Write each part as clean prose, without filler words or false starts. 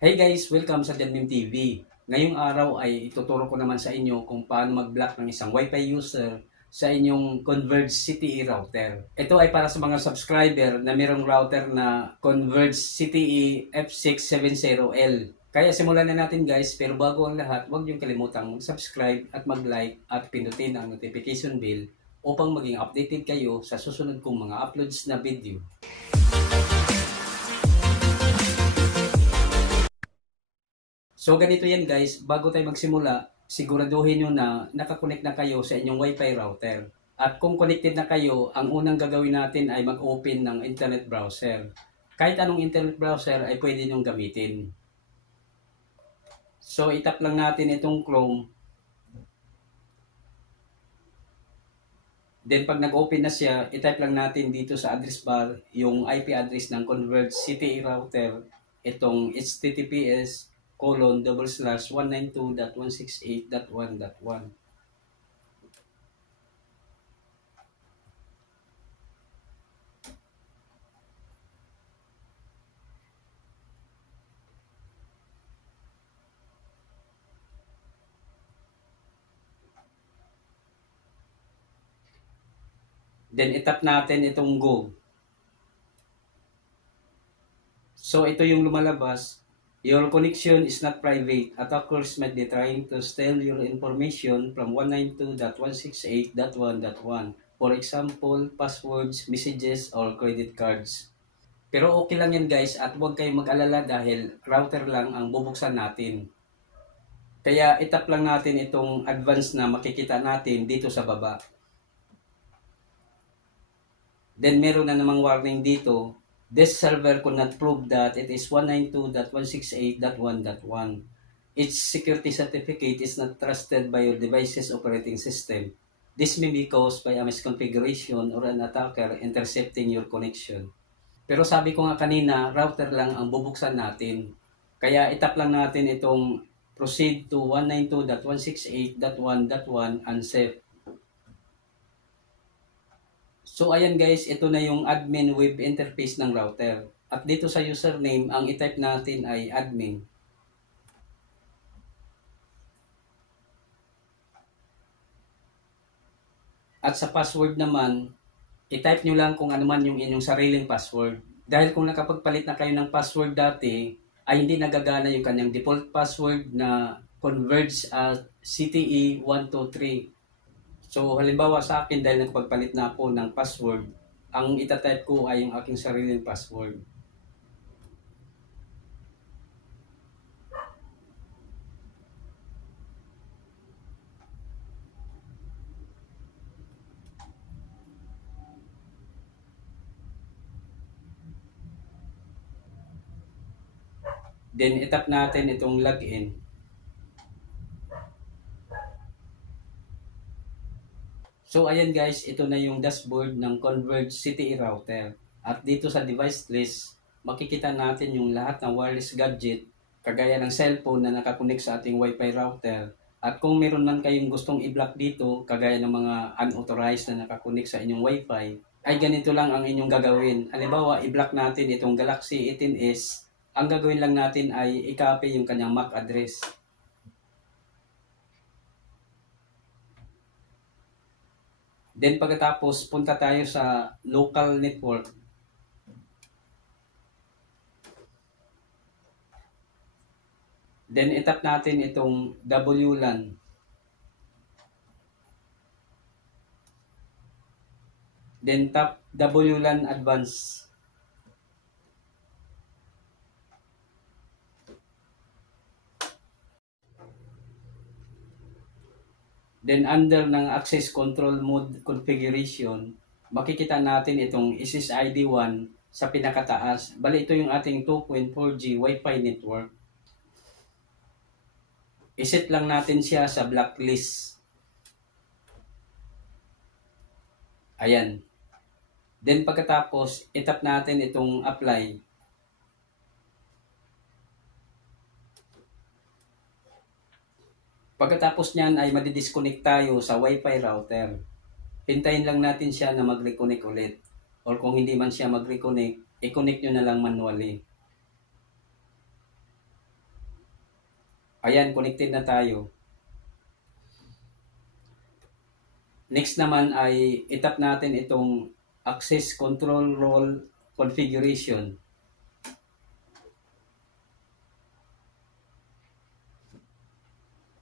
Hey guys, welcome sa Janmim TV. Ngayong araw ay ituturo ko naman sa inyo kung paano mag-block ng isang Wi-Fi user sa inyong Converge CTE router. Ito ay para sa mga subscriber na mayroong router na Converge CTE F670L. Kaya simulan na natin guys, pero bago ang lahat, huwag niyong kalimutang mag-subscribe at mag-like at pindutin ang notification bell upang maging updated kayo sa susunod kong mga uploads na video. So ganito yan guys, bago tayo magsimula, siguraduhin nyo na nakakonect na kayo sa inyong Wi-Fi router. At kung connected na kayo, ang unang gagawin natin ay mag-open ng internet browser. Kahit anong internet browser ay pwede nyong gamitin. So itap lang natin itong Chrome. Then pag nag-open na siya, itype lang natin dito sa address bar yung IP address ng Converge CTE router. Itong https://192.168.1.1. Then itap natin itong go. So ito yung lumalabas. Your connection is not private. Attackers might be trying to steal your information from 192.168.1.1. For example, passwords, messages, or credit cards. Pero okay lang yan guys at huwag kayong mag-alala dahil router lang ang bubuksan natin. Kaya itap lang natin itong advance na makikita natin dito sa baba. Then meron na namang warning dito. This server could not prove that it is 192.168.1.1. Its security certificate is not trusted by your device's operating system. This may be caused by a misconfiguration or an attacker intercepting your connection. Pero sabi ko nga kanina, router lang ang bubuksan natin. Kaya itap lang natin itong proceed to 192.168.1.1 unsafe. So ayan guys, ito na yung admin web interface ng router. At dito sa username, ang itype natin ay admin. At sa password naman, itype nyo lang kung ano man yung inyong sariling password. Dahil kung nakapagpalit na kayo ng password dati, ay hindi nagagana yung kanyang default password na Converge CTE 123. So, halimbawa sa akin, dahil nagpagpalit na ako ng password, ang itatype ko ay yung aking sariling password. Then, itap natin itong login. So ayan guys, ito na yung dashboard ng Converge CTE router. At dito sa device list, makikita natin yung lahat ng wireless gadget, kagaya ng cellphone na nakakonect sa ating Wi-Fi router. At kung meron man kayong gustong i-block dito, kagaya ng mga unauthorized na nakakonect sa inyong Wi-Fi, ay ganito lang ang inyong gagawin. Halimbawa, i-block natin itong Galaxy 18s. Ang gagawin lang natin ay i-copy yung kanyang MAC address. Then pagkatapos, punta tayo sa local network. Then itap natin itong WLAN. Then tap WLAN Advanced. Then under ng access control mode configuration, makikita natin itong SSID 1 sa pinakataas. Bali ito yung ating 2.4G Wi-Fi network. Iset lang natin siya sa blacklist. Ayan. Then pagkatapos, itap natin itong apply. Pagkatapos niyan ay madidisconnect tayo sa Wi-Fi router. Hintayin lang natin siya na mag-reconnect ulit. Or kung hindi man siya mag-reconnect, i-connect nyo na lang manually. Ayan, connected na tayo. Next naman ay itap natin itong access control role configuration.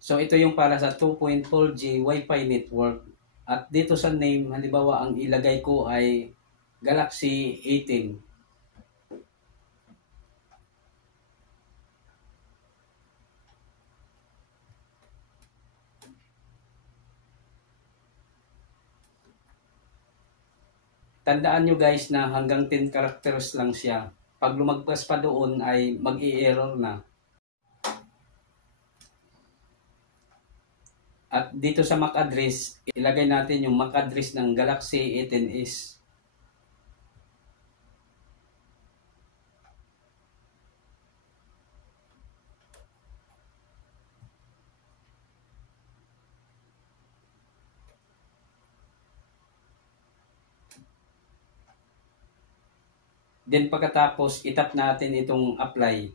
So ito yung para sa 2.4G Wi-Fi network. At dito sa name, halimbawa ang ilagay ko ay Galaxy 18. Tandaan nyo guys na hanggang 10 characters lang siya. Pag lumagpas pa doon ay mag-i-error na. At dito sa MAC address, ilagay natin yung MAC address ng Galaxy 18s. Then pagkatapos, itap natin itong apply.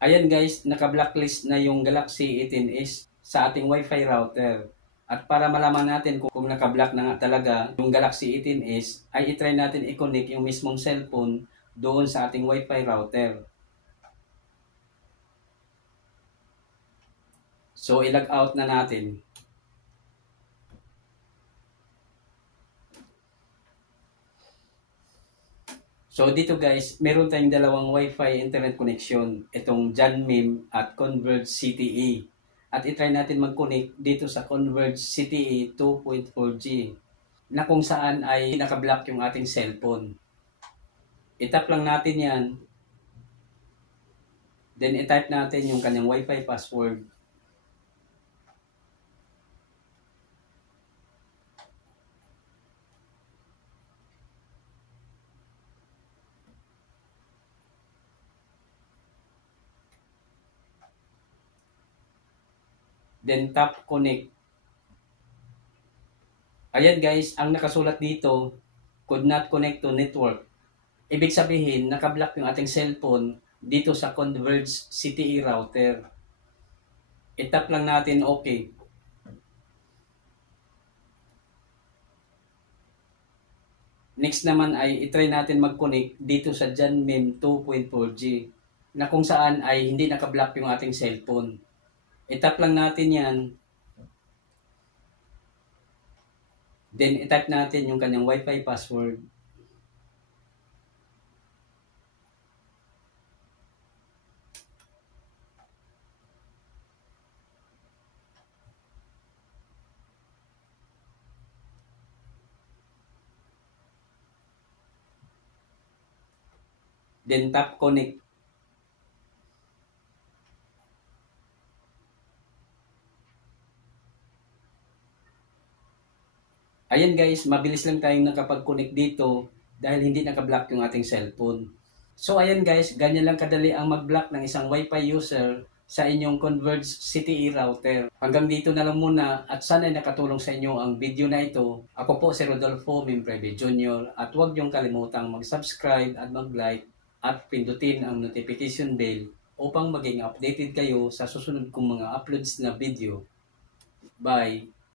Ayan guys, naka-blacklist na yung Galaxy 18s sa ating Wi-Fi router. At para malaman natin kung naka-block na nga talaga yung Galaxy 18s, ay itry natin i-connect yung mismong cellphone doon sa ating Wi-Fi router. So, i-log out na natin. So, dito guys, meron tayong dalawang Wi-Fi internet connection. Itong Janmim at Converge CTE. At itry natin mag-connect dito sa Converge CTE 2.4G na kung saan ay naka-block yung ating cellphone. I-tap lang natin yan. Then, i-type natin yung kanyang Wi-Fi password. Then, tap connect. Ayan guys, ang nakasulat dito, could not connect to network. Ibig sabihin, naka-block yung ating cellphone dito sa Converge CTE router. I-tap lang natin okay. Next naman ay itry natin mag-connect dito sa Janmim 2.4G na kung saan ay hindi naka-block yung ating cellphone. I-tap lang natin yan. Then i-type natin yung kanyang Wi-Fi password. Then tap connect. Ayan guys, mabilis lang tayong nakapag-connect dito dahil hindi naka-block yung ating cellphone. So ayan guys, ganyan lang kadali ang mag-block ng isang Wi-Fi user sa inyong Converge CTE router. Hanggang dito na lang muna at sana ay nakatulong sa inyo ang video na ito. Ako po si Rodolfo Mimpreve Jr. at huwag niyong kalimutang mag-subscribe at mag-like at pindutin ang notification bell upang maging updated kayo sa susunod kong mga uploads na video. Bye!